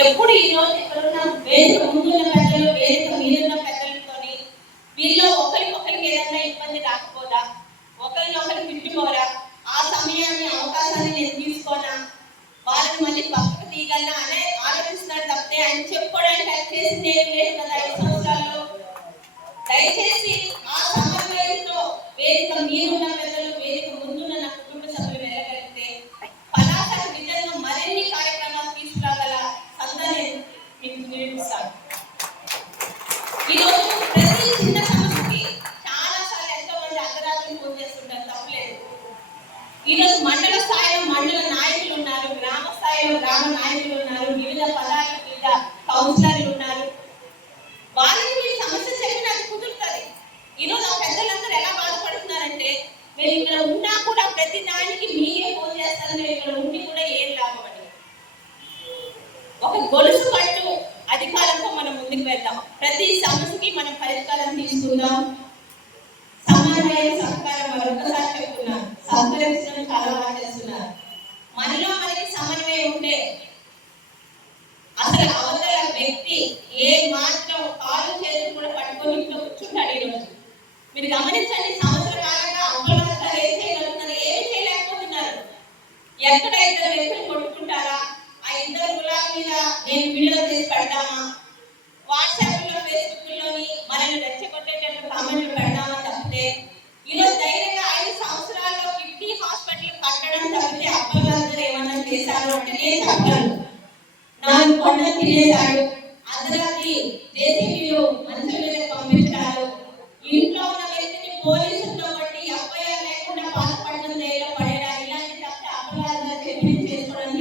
ఎప్పుడు ఈ రోజు ఇక్కడ ఉన్న వేదిక ముందున్న ప్రజలు వేదిక మీదున్న ప్రజలతోని వీళ్ళు ఒకరికొకరికి ఏదైనా ఇబ్బంది రాకపోదా? ఒకరినొకరు తిట్టుకోరా? ఆ సమయాన్ని అవకాశాన్ని నేను తీసుకోనా? వాళ్ళని మళ్ళీ పక్కకు తీయగలనా? అనే ఆలోచిస్తున్నాడు తప్పితే ఆయన చెప్పుకోవడానికి దయచేసి చేసింది ఏం లేదు కదా ఐదు సంవత్సరాల్లో. దయచేసి ఆ సమన్వయంతో వేదిక మీరున్న ప్రజలు ఈరోజు మండల స్థాయిలో మండల నాయకులు ఉన్నారు గ్రామ స్థాయిలో గ్రామ నాయకులు ఉన్నారు వివిధ పదాలు వివిధ కౌన్సిలర్లు ఉన్నారు. వాళ్ళకి మీరు సమస్య చెప్పిన అది కుదురుతుంది. ఈరోజు ఆ పెద్దలందరూ ఎలా బాధపడుతున్నారంటే మీరు ఇక్కడ ఉన్నా కూడా ప్రతి దానికి మీరే ఫోన్ చేస్తారు మీరు ఇక్కడ ఉండి కూడా ఏం లాభం ఒక గొలుసు పట్టు అధికారంతో మనం ముందుకు వెళ్దాం. ప్రతి సమస్యకి మనం పరిష్కారం తీసుకుందాం. సమాజ చెప్తున్నాను సహకరించడం చాలా బాగా చేస్తున్నారు. మనలో మనకి సమన్వయం ఉంటే అసలు అవతల వ్యక్తి ఏ మాత్రం కాలు చేతులు కూడా పట్టుకొని ఇంట్లో కూర్చుంటాడు ఈరోజు. మీరు గమనించండి సంవత్సర కాలంగా అప్పలంతా ఏం చేయగలుగుతున్నారు ఏమి చేయలేకపోతున్నారు. ఎక్కడ చేశారు అంటే చెప్పాను నాలుగు పండ్లు తినేశాడు అర్ధరాత్రి జేసీబీ మంచం మీద పంపించారు. ఇంట్లో ఉన్న వ్యక్తిని పోలీసు